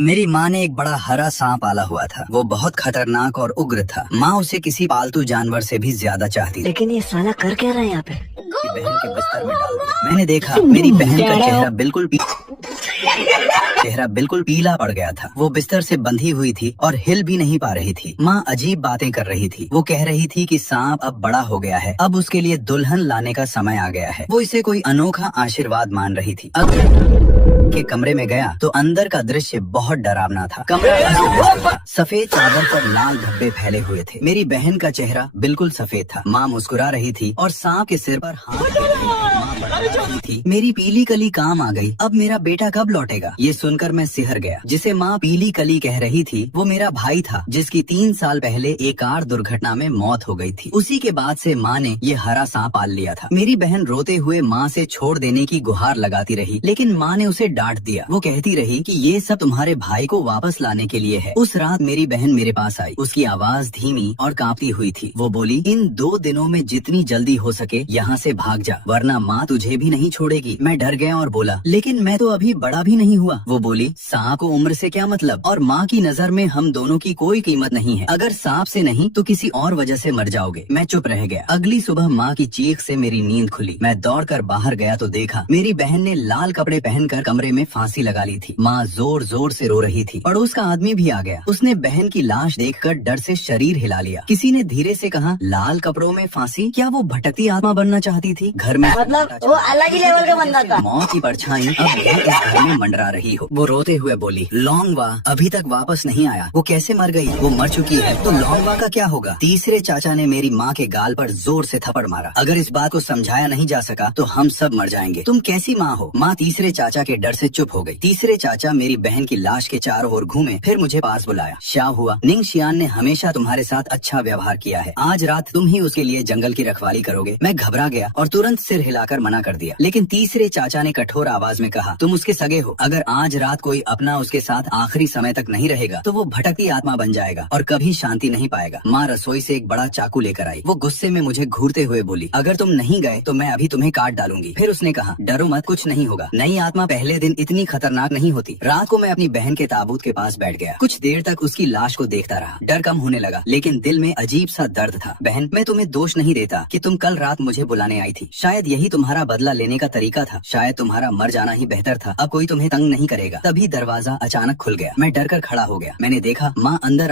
मेरी माँ ने एक बड़ा हरा सांप पाला हुआ था। वो बहुत खतरनाक और उग्र था। माँ उसे किसी पालतू जानवर से भी ज्यादा चाहती थी। लेकिन ये साला कर क्या रहा है यहाँ पे? मेरी बहन के बिस्तर में डाल दिया। मैंने देखा मेरी बहन का चेहरा बिल्कुल पीला पड़ गया था। वो बिस्तर से बंधी हुई थी और हिल भी नहीं पा रही थी। माँ अजीब बातें कर रही थी। वो कह रही थी कि सांप अब बड़ा हो गया है, अब उसके लिए दुल्हन लाने का समय आ गया है। वो इसे कोई अनोखा आशीर्वाद मान रही थी। के कमरे में गया तो अंदर का दृश्य बहुत डरावना था। कमरा अस्त-व्यस्त था। सफेद चादर पर लाल धब्बे फैले हुए थे। मेरी बहन का चेहरा बिल्कुल सफेद था। माँ मुस्कुरा रही थी और सांप के सिर पर हाथ रख रही थी। मेरी पीली कली काम आ गई। अब मेरा बेटा कब लौटेगा? ये सुनकर मैं सिहर गया। जिसे माँ पीली कली कह रही थी वो मेरा भाई था, जिसकी 3 साल पहले एक कार दुर्घटना में मौत हो गई थी। उसी के बाद से माँ ने ये हरा सांप पाल लिया था। मेरी बहन रोते हुए माँ से छोड़ देने की गुहार लगाती रही, लेकिन माँ ने उसे डांट दिया। वो कहती रही कि ये सब तुम्हारे भाई को वापस लाने के लिए है। उस रात मेरी बहन मेरे पास आई। उसकी आवाज धीमी और कांपती हुई थी। वो बोली, इन 2 दिनों में जितनी जल्दी हो सके यहाँ से भाग जा, वरना माँ तुझे भी नहीं छोड़ेगी। मैं डर गया और बोला, लेकिन मैं तो अभी बड़ा भी नहीं हुआ। वो बोली, सांप को उम्र से क्या मतलब, और माँ की नजर में हम दोनों की कोई कीमत नहीं है। अगर सांप से नहीं तो किसी और वजह से मर जाओगे। मैं चुप रह गया। अगली सुबह माँ की चीख से मेरी नींद खुली। मैं दौड़कर बाहर गया तो देखा मेरी बहन ने लाल कपड़े पहनकर कमरे में फांसी लगा ली थी। माँ जोर जोर से रो रही थी। पड़ोस का आदमी भी आ गया। उसने बहन की लाश देखकर डर से शरीर हिला लिया। किसी ने धीरे से कहा, लाल कपड़ों में फांसी? क्या वो भटकती आत्मा बनना चाहती थी? घर में मतलब वो अलग ही लेवल का बंदा था। मौत की परछाई अब भी इस घर में मंडरा रही हो। वो रोते हुए बोली, लौंगवा अभी तक वापस नहीं आया। वो कैसे मर गई? वो मर चुकी है तो लौंगवा का क्या होगा? तीसरे चाचा ने मेरी माँ के गाल पर जोर से थप्पड़ मारा। अगर इस बात को समझाया नहीं जा सका तो हम सब मर जाएंगे। तुम कैसी माँ हो? माँ तीसरे चाचा के डर से चुप हो गई। तीसरे चाचा मेरी बहन की लाश के चारों ओर घूमे, फिर मुझे पास बुलाया। क्या हुआ? निंगशियान ने हमेशा तुम्हारे साथ अच्छा व्यवहार किया है। आज रात तुम ही उसके लिए जंगल की रखवाली करोगे। मैं घबरा गया और तुरंत सिर हिलाकर मना कर दिया, लेकिन तीसरे चाचा ने कठोर आवाज में कहा, तुम उसके सगे हो। अगर आज रात कोई अपना उसके साथ आखिरी समय तक नहीं रहेगा तो वो भटकती आत्मा बन जाएगा और कभी शांति नहीं पाएगा। माँ रसोई से एक बड़ा चाकू लेकर आई। वो गुस्से में मुझे घूरते हुए बोली, अगर तुम नहीं गए तो मैं अभी तुम्हें काट डालूंगी। फिर उसने कहा, डरो मत, कुछ नहीं होगा। नई आत्मा पहले दिन इतनी खतरनाक नहीं होती। रात को मैं अपनी बहन के ताबूत के पास बैठ गया। कुछ देर तक उसकी लाश को देखता रहा। डर कम होने लगा, लेकिन दिल में अजीब सा दर्द था। बहन, मैं तुम्हें दोष नहीं देता कि तुम कल रात मुझे बुलाने आई थी। शायद यही तुम्हारा बदला लेने का तरीका था। शायद तुम्हारा मर जाना ही बेहतर था। अब कोई तुम्हें तंग नहीं करेगा। तभी दरवाजा अचानक खुल गया। मैं डर कर खड़ा हो गया। मैंने देखा माँ अंदर